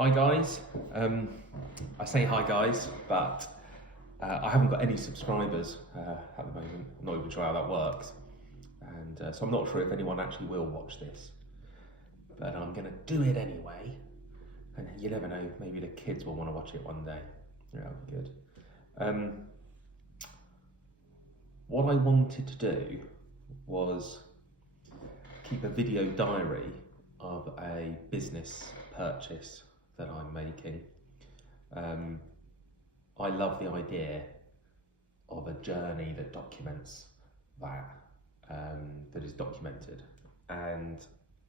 Hi guys, I say hi guys, but I haven't got any subscribers at the moment. I'm not even sure how that works, and so I'm not sure if anyone actually will watch this, but I'm going to do it anyway, and you never know, maybe the kids will want to watch it one day. Yeah, that'll be good. What I wanted to do was keep a video diary of a business purchase that I'm making. I love the idea of a journey that documents that, that is documented and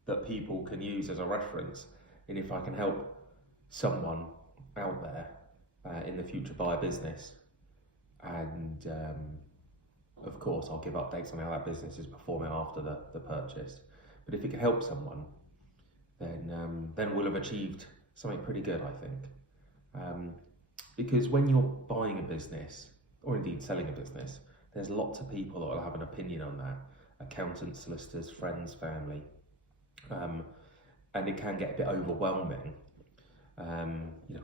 that people can use as a reference. And if I can help someone out there in the future buy a business, and of course I'll give updates on how that business is performing after the purchase. But if it can help someone, then we'll have achieved something pretty good, I think. Because when you're buying a business, or indeed selling a business, there's lots of people that will have an opinion on that. Accountants, solicitors, friends, family. And it can get a bit overwhelming,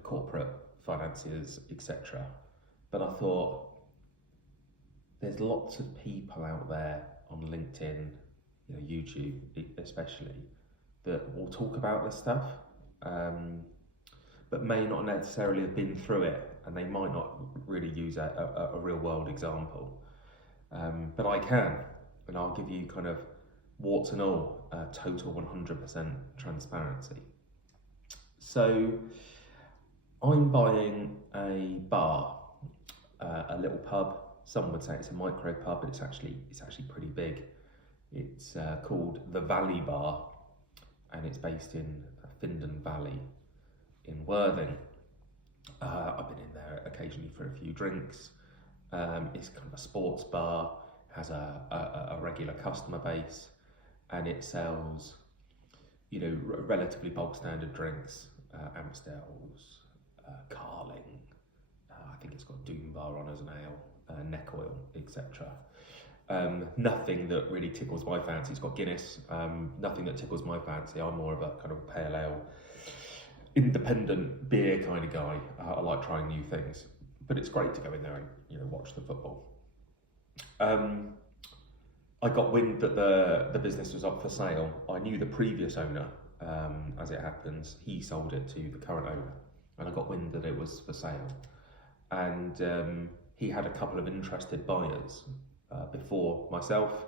corporate financiers, etc. But I thought, there's lots of people out there on LinkedIn, YouTube especially, that will talk about this stuff, but may not necessarily have been through it, and they might not really use a real world example. But I can, and I'll give you kind of warts and all, total 100% transparency. So I'm buying a bar, a little pub. Some would say it's a micro pub, but it's actually pretty big. It's called the Valley Bar, and it's based in Findon Valley in Worthing. I've been in there occasionally for a few drinks. It's kind of a sports bar, has a regular customer base, and it sells, relatively bulk standard drinks, Amstels, Carling. I think it's got Doom Bar on as an ale, neck oil, etc. Nothing that really tickles my fancy. It's got Guinness. Nothing that tickles my fancy. I'm more of a kind of pale ale, independent beer kind of guy. I like trying new things, but it's great to go in there and watch the football. I got wind that the business was up for sale. I knew the previous owner, as it happens. He sold it to the current owner, and I got wind that it was for sale. And he had a couple of interested buyers before myself,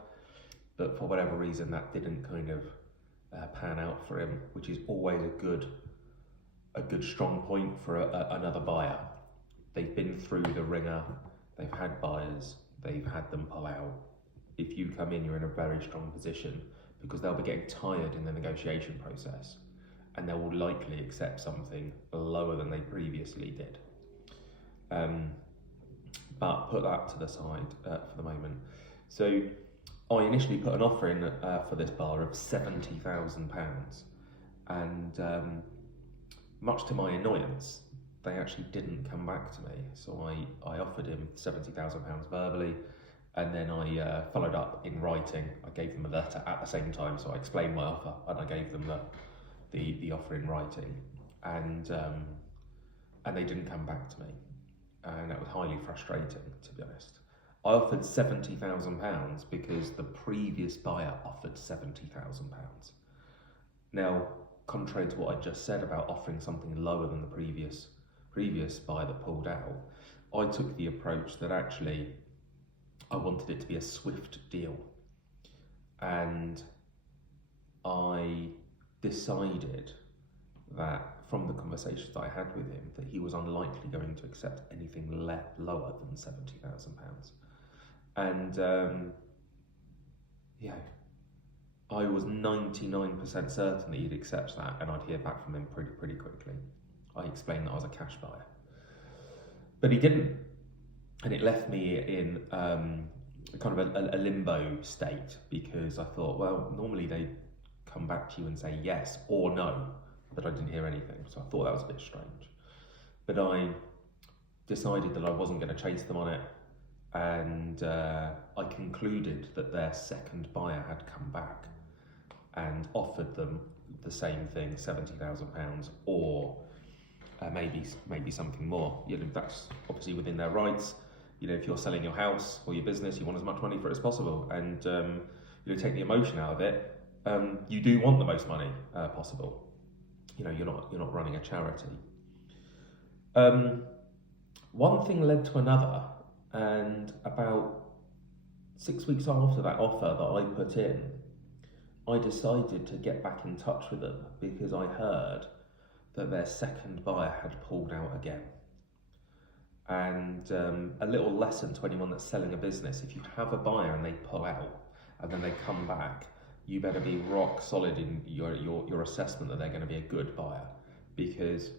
but for whatever reason that didn't kind of pan out for him, which is always a good strong point for another buyer. They've been through the ringer, they've had buyers, they've had them pull out. If you come in, you're in a very strong position, because they'll be getting tired in the negotiation process, and they will likely accept something lower than they previously did. But put that to the side for the moment. So I initially put an offer in for this bar of £70,000, and much to my annoyance, they actually didn't come back to me. So I offered him £70,000 verbally, and then I followed up in writing. I gave them a letter at the same time, so I explained my offer, and I gave them the offer in writing, and they didn't come back to me. And that was highly frustrating, to be honest. I offered £70,000 because the previous buyer offered £70,000. Now, contrary to what I just said about offering something lower than the previous buyer that pulled out, I took the approach that actually I wanted it to be a swift deal. And I decided that from the conversations that I had with him, that he was unlikely going to accept anything lower than £70,000. And I was 99% certain that he'd accept that, and I'd hear back from him pretty quickly. I explained that I was a cash buyer, but he didn't, and it left me in kind of a limbo state, because I thought, well, normally they come back to you and say yes or no, but I didn't hear anything, so I thought that was a bit strange. But I decided that I wasn't going to chase them on it, and I concluded that their second buyer had come back and offered them the same thing, £70,000, or maybe something more. That's obviously within their rights. If you're selling your house or your business, you want as much money for it as possible, and take the emotion out of it. You do want the most money possible. You're not running a charity. One thing led to another, and about 6 weeks after that offer that I put in, I decided to get back in touch with them because I heard that their second buyer had pulled out again. And a little lesson to anyone that's selling a business: if you have a buyer and they pull out and then they come back, you better be rock solid in your assessment that they're going to be a good buyer, because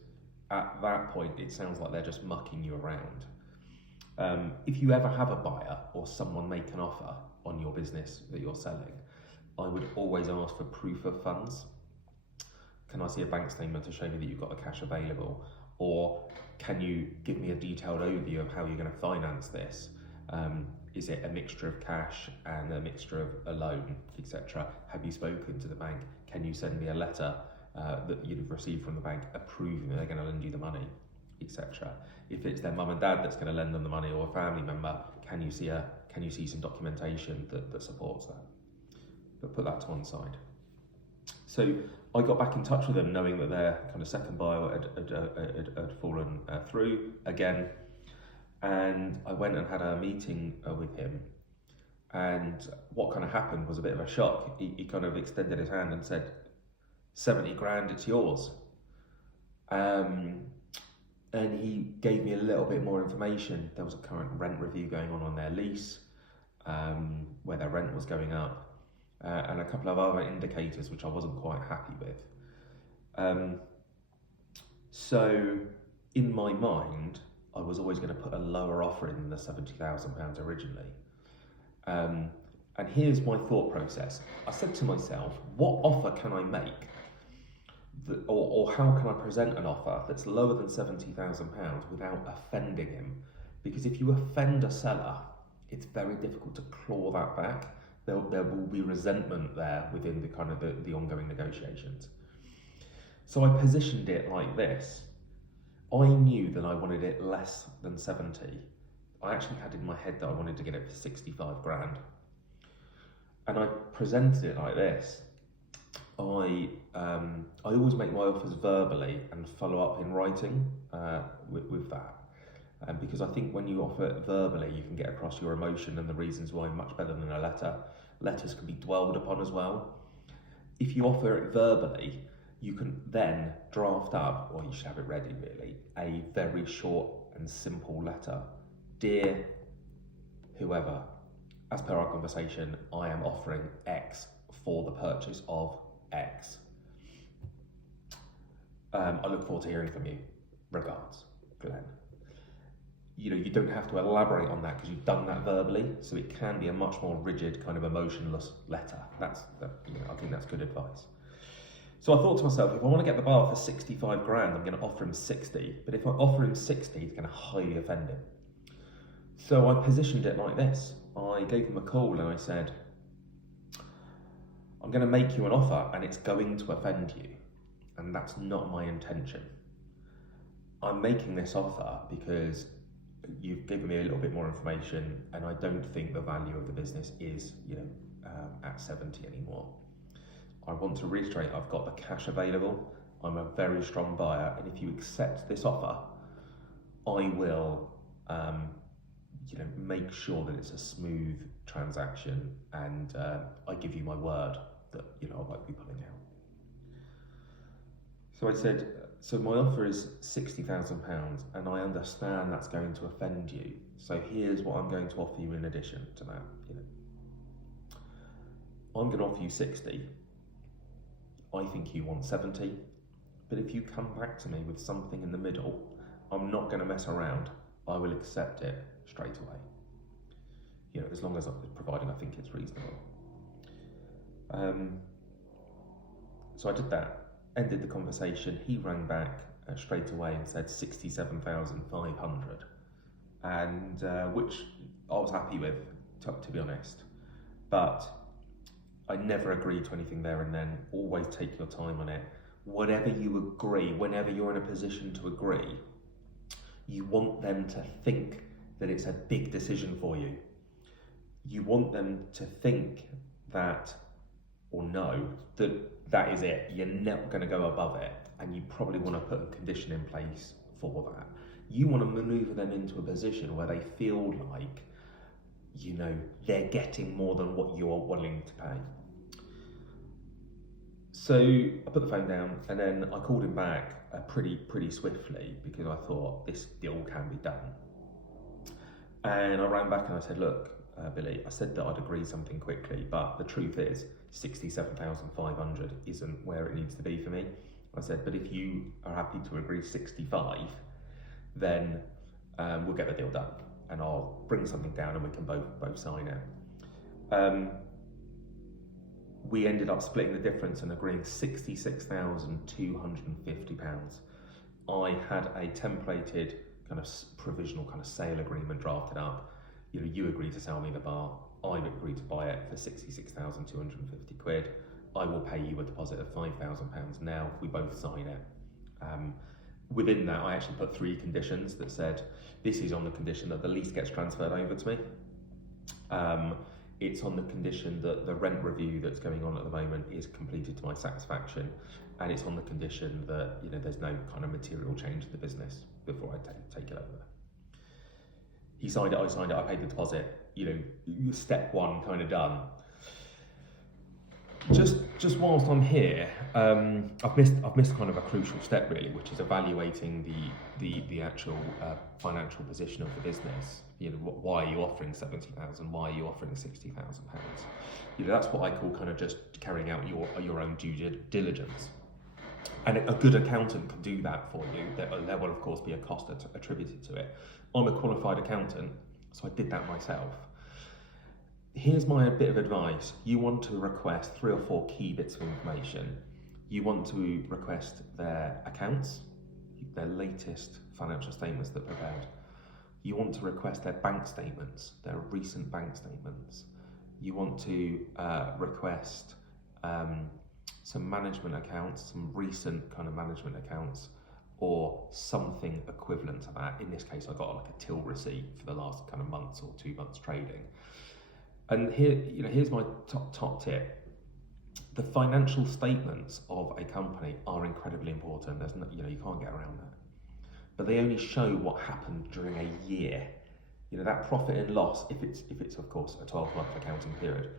at that point it sounds like they're just mucking you around. If you ever have a buyer or someone make an offer on your business that you're selling, I would always ask for proof of funds. Can I see a bank statement to show me that you've got the cash available? Or can you give me a detailed overview of how you're going to finance this? Is it a mixture of cash and a mixture of a loan, etc.? Have you spoken to the bank? Can you send me a letter that you've received from the bank approving that they're going to lend you the money, etc.? If it's their mum and dad that's going to lend them the money, or a family member, can you see some documentation that supports that? But put that to one side. So I got back in touch with them, knowing that their kind of second buyer had fallen through again, and I went and had a meeting with him. And what kind of happened was a bit of a shock. He kind of extended his hand and said, 70 grand, it's yours. And he gave me a little bit more information. There was a current rent review going on their lease, where their rent was going up. And a couple of other indicators which I wasn't quite happy with. So in my mind, I was always going to put a lower offer in than the £70,000 originally. And here's my thought process. I said to myself, what offer can I make or how can I present an offer that's lower than £70,000 without offending him? Because if you offend a seller, it's very difficult to claw that back. There will be resentment there within the kind of the ongoing negotiations. So I positioned it like this. I knew that I wanted it less than 70. I actually had in my head that I wanted to get it for 65 grand. And I presented it like this. I always make my offers verbally and follow up in writing with that. Because I think when you offer it verbally, you can get across your emotion and the reasons why much better than a letter. Letters can be dwelled upon as well. If you offer it verbally, you can then draft up, or you should have it ready really, a very short and simple letter. Dear whoever, as per our conversation, I am offering X for the purchase of X. I look forward to hearing from you. Regards, Glenn. You don't have to elaborate on that because you've done that verbally, so it can be a much more rigid, kind of emotionless letter. I think that's good advice. So I thought to myself, if I want to get the buyer for 65 grand, I'm going to offer him 60. But if I offer him 60, it's going to highly offend him. So I positioned it like this. I gave him a call and I said, I'm going to make you an offer and it's going to offend you. And that's not my intention. I'm making this offer because you've given me a little bit more information and I don't think the value of the business is at 70 anymore. I want to reiterate, I've got the cash available, I'm a very strong buyer, and if you accept this offer, I will make sure that it's a smooth transaction, and I give you my word that I won't be pulling out. So I said, so my offer is £60,000 and I understand that's going to offend you. So here's what I'm going to offer you in addition to that. I'm going to offer you 60. I think you want 70. But if you come back to me with something in the middle, I'm not going to mess around. I will accept it straight away. As long as providing I think it's reasonable. So I did that. Ended the conversation. He rang back straight away and said 67,500, and which I was happy with, to be honest. But I never agreed to anything there and then. Always take your time on it. whatever you agree, whenever you're in a position to agree, you want them to think that it's a big decision for you. You want them to think that, or know, that that is it. You're never going to go above it, and you probably want to put a condition in place for that. You want to maneuver them into a position where they feel like, you know, they're getting more than what you are willing to pay. So I put the phone down, and then I called him back pretty swiftly, because I thought this deal can be done. And I ran back and I said, look, Billy, I said that I'd agree something quickly, but the truth is 67,500 isn't where it needs to be for me. I said, but if you are happy to agree 65, then we'll get the deal done, and I'll bring something down and we can both sign it. We ended up splitting the difference and agreeing £66,250. I had a templated kind of provisional kind of sale agreement drafted up. You know, you agreed to sell me the bar, I agreed to buy it for 66,250 quid. I will pay you a deposit of £5,000 now. We both sign it. Within that, I actually put 3 conditions that said, this is on the condition that the lease gets transferred over to me. It's on the condition that the rent review that's going on at the moment is completed to my satisfaction, and it's on the condition that, you know, there's no kind of material change in the business before I take it over. He signed it, I signed it, I paid the deposit. You know, step 1 kind of done. Just whilst I'm here, I've missed kind of a crucial step really, which is evaluating the actual financial position of the business. You know, why are you offering 70,000? Why are you offering 60,000 pounds? You know, that's what I call kind of just carrying out your own due diligence. And a good accountant can do that for you. There will of course be a cost attributed to it. I'm a qualified accountant, so I did that myself. Here's my bit of advice. You want to request 3 or 4 key bits of information. You want to request their accounts, their latest financial statements that are prepared. You want to request their bank statements, their recent bank statements. You want to request some management accounts, some recent kind of management accounts, or something equivalent to that. In this case, I got like a till receipt for the last kind of months or 2 months trading. And here, you know, here's my top tip. The financial statements of a company are incredibly important. There's no, you know, you can't get around that. But they only show what happened during a year. You know, that profit and loss, if it's of course a 12-month accounting period,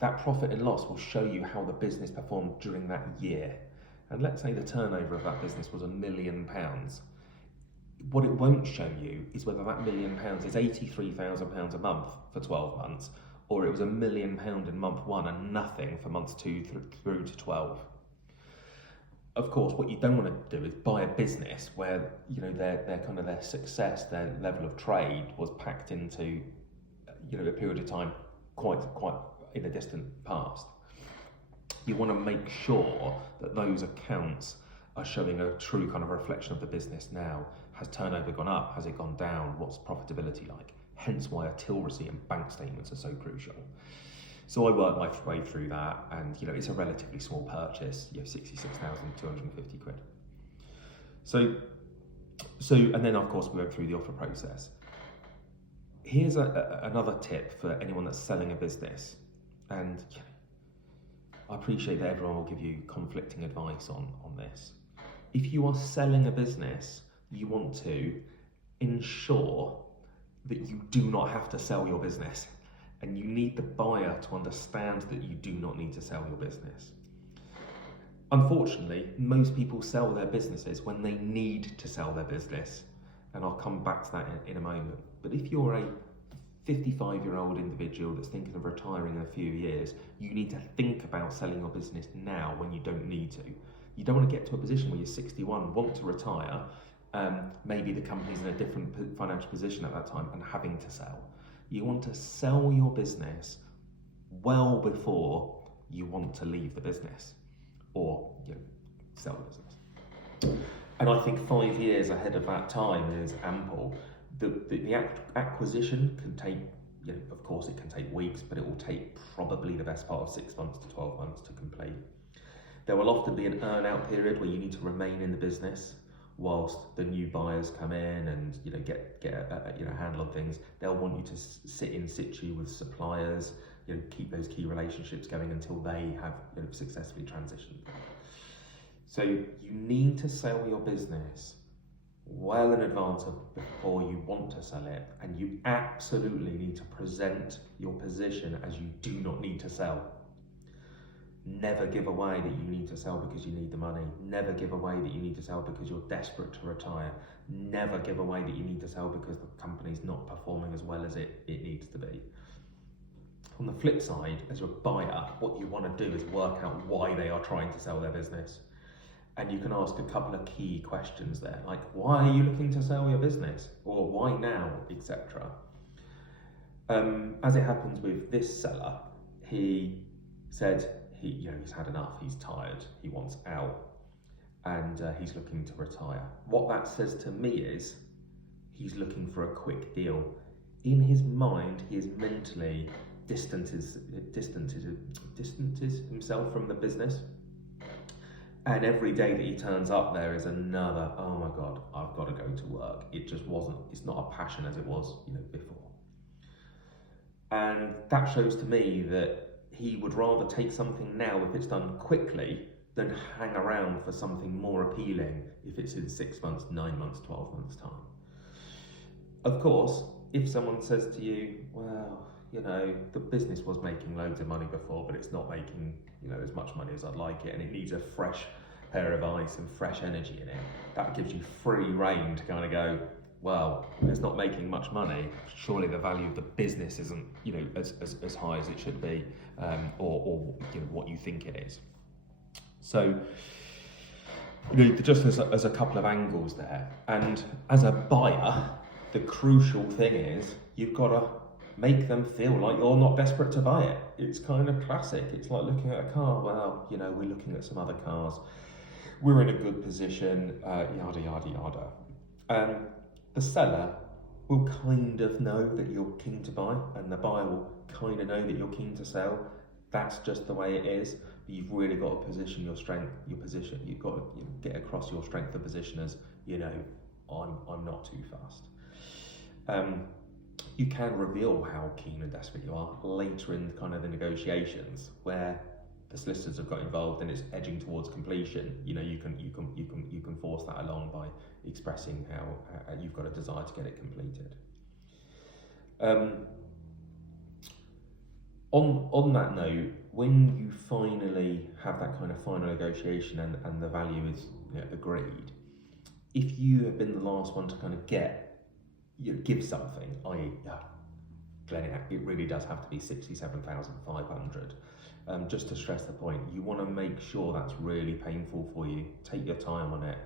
that profit and loss will show you how the business performed during that year. And let's say the turnover of that business was £1 million. What it won't show you is whether that £1 million is £83,000 a month for 12 months, or it was £1 million in month 1 and nothing for months 2 through to 12. Of course, what you don't want to do is buy a business where, you know, their kind of their success, their level of trade was packed into, you know, a period of time quite in the distant past. You want to make sure that those accounts are showing a true kind of reflection of the business now. Has turnover gone up? Has it gone down? What's profitability like? Hence why a till receipt and bank statements are so crucial. So I worked my way through that, and you know, it's a relatively small purchase, you know, 66,250 quid. So and then of course we went through the offer process. Here's another tip for anyone that's selling a business, and I appreciate that everyone will give you conflicting advice on this. If you are selling a business, you want to ensure that you do not have to sell your business, and you need the buyer to understand that you do not need to sell your business. Unfortunately, most people sell their businesses when they need to sell their business, and I'll come back to that in a moment. But if you're a 55-year-old individual that's thinking of retiring in a few years, you need to think about selling your business now when you don't need to. You don't want to get to a position where you're 61, want to retire, maybe the company's in a different financial position at that time and having to sell. You want to sell your business well before you want to leave the business or, you know, sell the business. And I think 5 years ahead of that time is ample. The acquisition can take, you know, of course it can take weeks, but it will take probably the best part of 6 months to 12 months to complete. There will often be an earn-out period where you need to remain in the business whilst the new buyers come in and get a handle on things. They'll want you to sit in situ with suppliers, keep those key relationships going until they have successfully transitioned. So you need to sell your business well in advance of before you want to sell it, and you absolutely need to present your position as you do not need to sell. Never give away that you need to sell because you need the money. Never give away that you need to sell because you're desperate to retire. Never give away that you need to sell because the company's not performing as well as it needs to be. On the flip side, as your buyer, what you want to do is work out why they are trying to sell their business. And you can ask a couple of key questions there, like, why are you looking to sell your business? Or why now, etc. As it happens with this seller, he said he's had enough, he's tired, he wants out, and he's looking to retire. What that says to me is he's looking for a quick deal. In his mind, he is mentally distances himself from the business. And every day that he turns up there is another, oh my God, I've got to go to work. It's not a passion as it was, before. And that shows to me that he would rather take something now if it's done quickly than hang around for something more appealing if it's in 6 months, 9 months, 12 months time. Of course, if someone says to you, well, the business was making loads of money before, but it's not making, as much money as I'd like it, and it needs a fresh pair of eyes and fresh energy in it, that gives you free rein to kind of go, well, it's not making much money, surely the value of the business isn't, as high as it should be, or what you think it is. So, just as a couple of angles there. And as a buyer, the crucial thing is you've got to make them feel like you're not desperate to buy it. It's kind of classic. It's like looking at a car. Well, we're looking at some other cars. We're in a good position, yada, yada, yada. The seller will kind of know that you're keen to buy, and the buyer will kind of know that you're keen to sell. That's just the way it is. But you've really got to position your strength, your position. You've got to get across your strength of position as, I'm not too fast. You can reveal how keen and desperate you are later in kind of the negotiations, where the solicitors have got involved and it's edging towards completion. You can force that along by expressing how you've got a desire to get it completed. On that note, when you finally have that kind of final negotiation and the value is agreed, if you have been the last one to kind of give something, i.e., Glenn, it really does have to be 67,500. Just to stress the point, you want to make sure that's really painful for you. Take your time on it.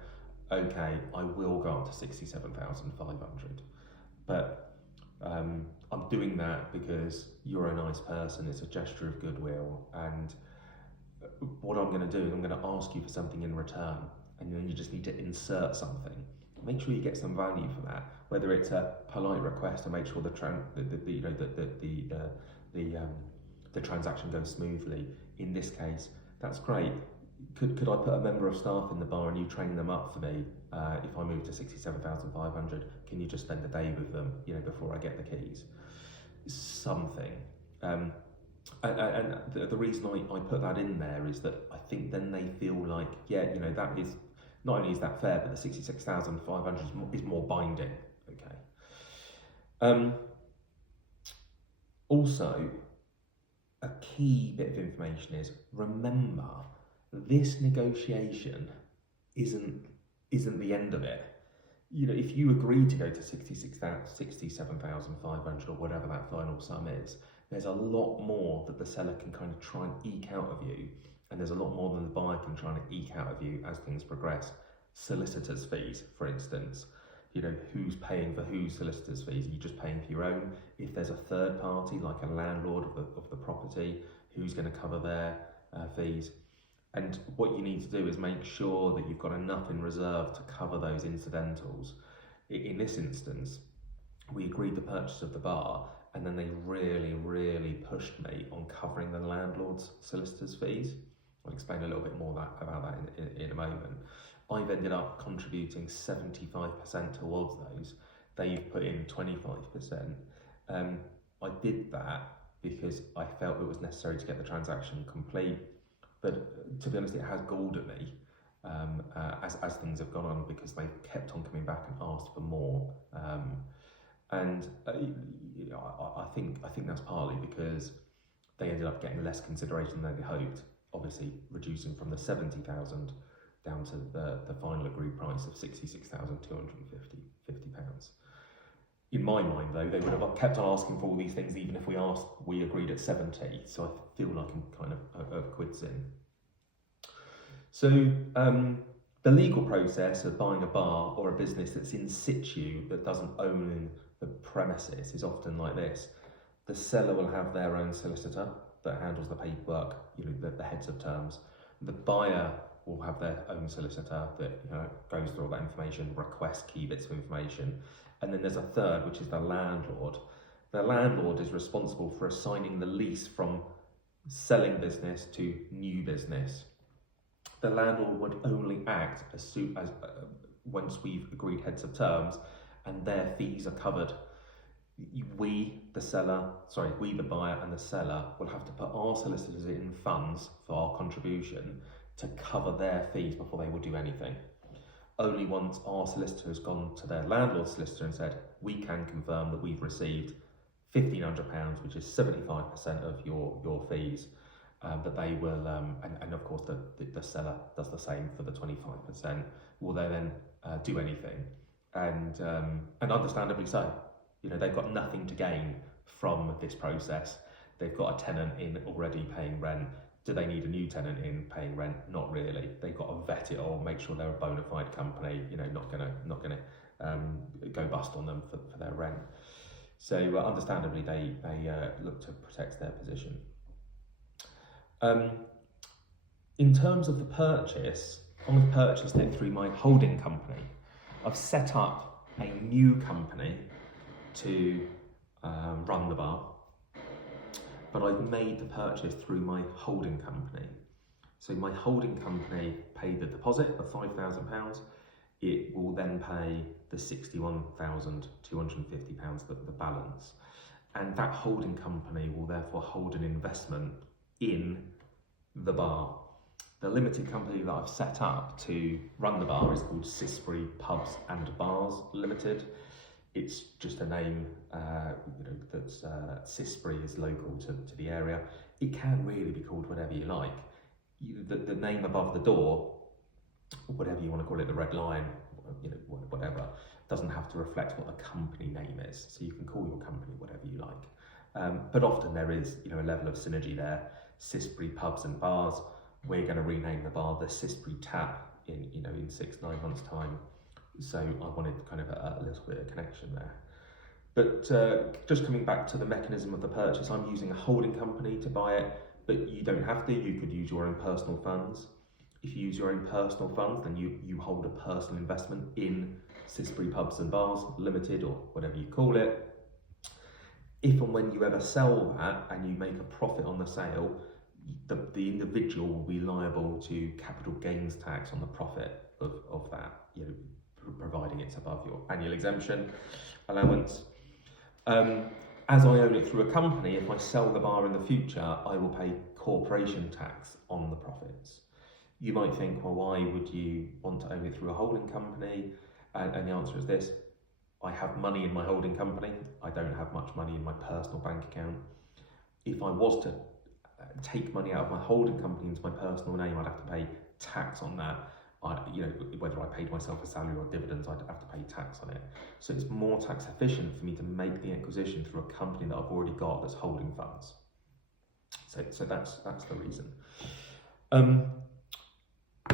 Okay, I will go up to 67,500, but I'm doing that because you're a nice person. It's a gesture of goodwill, and what I'm going to do is I'm going to ask you for something in return, and then you just need to insert something. Make sure you get some value for that, whether it's a polite request to make sure the transaction goes smoothly. In this case, that's great. Could I put a member of staff in the bar and you train them up for me? If I move to 67,500, can you just spend the day with them, before I get the keys? Something. And the reason I put that in there is that I think then they feel like, that is, not only is that fair, but the 66,500 is more binding. Okay. Also, a key bit of information is, remember, this negotiation isn't the end of it. If you agree to go to 67,500 or whatever that final sum is, there's a lot more that the seller can kind of try and eke out of you, and there's a lot more than the buyer can try and eke out of you as things progress. Solicitors' fees, for instance. Who's paying for whose solicitors' fees? Are you just paying for your own? If there's a third party, like a landlord of the property, who's going to cover their fees? And what you need to do is make sure that you've got enough in reserve to cover those incidentals. In this instance, we agreed the purchase of the bar, and then they really, really pushed me on covering the landlord's solicitors' fees. I'll explain a little bit more about that in a moment. I've ended up contributing 75% towards those. They've put in 25%. I did that because I felt it was necessary to get the transaction complete. But to be honest, it has galled at me as things have gone on, because they've kept on coming back and asked for more. I think that's partly because they ended up getting less consideration than they hoped. Obviously, reducing from the 70,000 down to the final agreed price of £66,250. In my mind, though, they would have kept on asking for all these things even if we agreed at 70. So I feel like I'm kind of quids in. So the legal process of buying a bar or a business that's in situ, that doesn't own the premises, is often like this. The seller will have their own solicitor that handles the paperwork, the heads of terms. The buyer will have their own solicitor that goes through all that information, requests key bits of information. And then there's a third, which is the landlord. The landlord is responsible for assigning the lease from selling business to new business. The landlord would only act as soon as once we've agreed heads of terms and their fees are covered. We, the buyer and the seller, will have to put our solicitors in funds for our contribution to cover their fees before they will do anything. Only once our solicitor has gone to their landlord's solicitor and said, we can confirm that we've received £1,500, which is 75% of your fees, that they will, and of course the seller does the same for the 25%, will they then do anything? And understandably so. They've got nothing to gain from this process. They've got a tenant in already paying rent. Do they need a new tenant in paying rent? Not really. They've got to vet it all, make sure they're a bona fide company. Not gonna go bust on them for their rent. So understandably, they look to protect their position. In terms of the purchase, I've purchased it through my holding company. I've set up a new company to run the bar, but I've made the purchase through my holding company. So my holding company paid the deposit of £5,000. It will then pay the £61,250, the balance. And that holding company will therefore hold an investment in the bar. The limited company that I've set up to run the bar is called Sisbury Pubs and Bars Limited. It's just a name, that's Sisbury is local to the area. It can really be called whatever you like. The name above the door, whatever you want to call it, the red line, whatever, doesn't have to reflect what the company name is. So you can call your company whatever you like. But often there is, a level of synergy there. Sisbury Pubs and Bars. We're going to rename the bar the Sisbury Tap in 6-9 months' time. So I wanted kind of a little bit of connection there. But just coming back to the mechanism of the purchase, I'm using a holding company to buy it, but you don't have to. You could use your own personal funds. If you use your own personal funds, then you hold a personal investment in Sisbury Pubs and Bars Limited, or whatever you call it. If and when you ever sell that and you make a profit on the sale, the individual will be liable to capital gains tax on the profit of that, providing it's above your annual exemption allowance. As I own it through a company, if I sell the bar in the future, I will pay corporation tax on the profits. You might think, well, why would you want to own it through a holding company? And the answer is this: I have money in my holding company. I don't have much money in my personal bank account. If I was to take money out of my holding company into my personal name, I'd have to pay tax on that. Whether I paid myself a salary or dividends, I'd have to pay tax on it. So it's more tax efficient for me to make the acquisition through a company that I've already got that's holding funds. So that's the reason.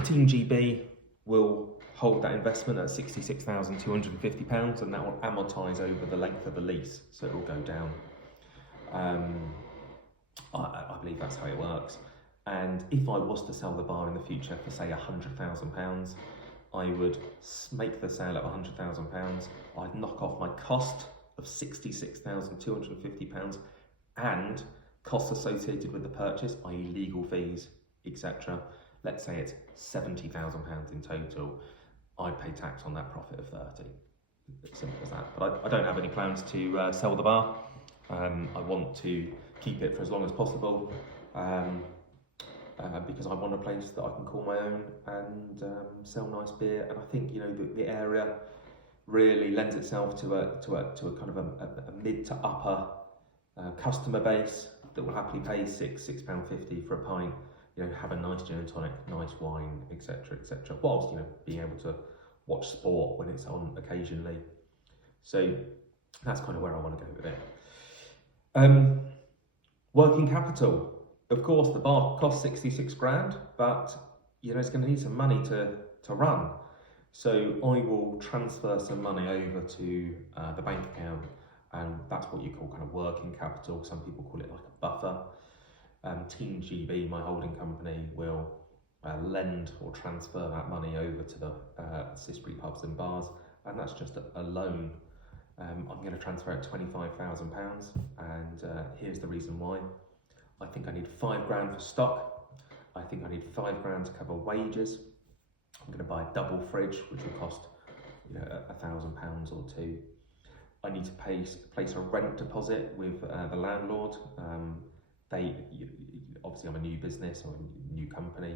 Team GB will hold that investment at £66,250, and that will amortise over the length of the lease, so it will go down. I believe that's how it works. And if I was to sell the bar in the future for, say, £100,000, I would make the sale at £100,000. I'd knock off my cost of £66,250 and costs associated with the purchase, i.e. legal fees, etc. Let's say it's £70,000 in total. I pay tax on that profit of 30. Simple as that. But I don't have any plans to sell the bar. I want to keep it for as long as possible because I want a place that I can call my own and sell nice beer. And I think the area really lends itself to a kind of a mid to upper customer base that will happily pay £6.50 for a pint. Have a nice gin and tonic, nice wine, etc., etc. Whilst being able to watch sport when it's on occasionally. So that's kind of where I want to go with it. Working capital. Of course, the bar costs 66 grand, but it's going to need some money to run. So I will transfer some money over to the bank account, and that's what you call kind of working capital. Some people call it like a buffer. Team GB, my holding company, will lend or transfer that money over to the Cissbury pubs and bars, and that's just a loan. I'm going to transfer it £25,000, and here's the reason why. I think I need 5 grand for stock. I think I need 5 grand to cover wages. I'm going to buy a double fridge, which will cost £1,000 or two. I need to place a rent deposit with the landlord. Obviously I'm a new business or a new company.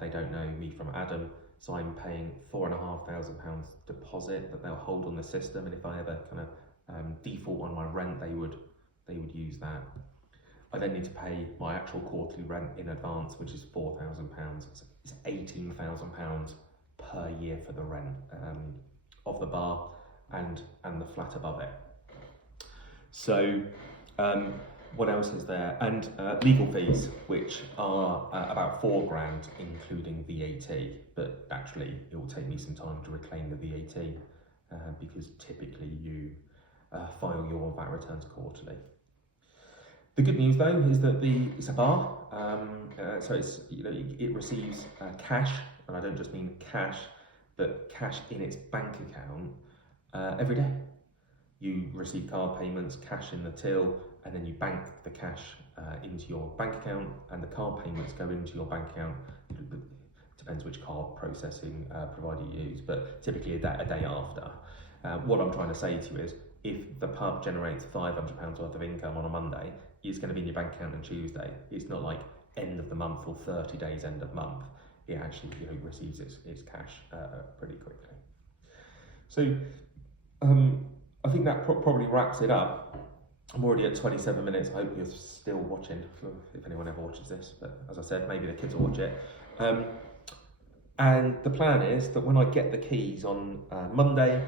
They don't know me from Adam, so I'm paying £4,500 deposit that they'll hold on the system, and if I ever kind of default on my rent, they would use that. I then need to pay my actual quarterly rent in advance, which is £4,000. It's £18,000 per year for the rent of the bar and the flat above it. So what else is there? And legal fees, which are about 4 grand, including VAT. But actually, it will take me some time to reclaim the VAT because typically you file your VAT returns quarterly. The good news though is that it's a bar, so it receives cash, and I don't just mean cash, but cash in its bank account every day. You receive card payments, cash in the till, and then you bank the cash into your bank account, and the card payments go into your bank account. Depends which card processing provider you use, but typically a day after. What I'm trying to say to you is, if the pub generates £500 worth of income on a Monday, it's going to be in your bank account on Tuesday. It's not like end of the month or 30 days end of month. It actually receives its cash pretty quickly. So I think that probably wraps it up. I'm already at 27 minutes. I hope you're still watching, if anyone ever watches this. But as I said, maybe the kids will watch it. And the plan is that when I get the keys on Monday,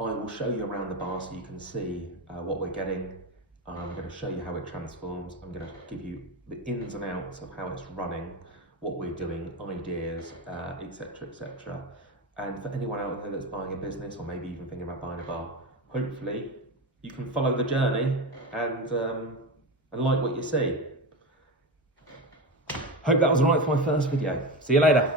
I will show you around the bar so you can see what we're getting. I'm going to show you how it transforms. I'm going to give you the ins and outs of how it's running, what we're doing, ideas, etc., etc. And for anyone out there that's buying a business or maybe even thinking about buying a bar, hopefully you can follow the journey and like what you see. Hope that was right for my first video. See you later.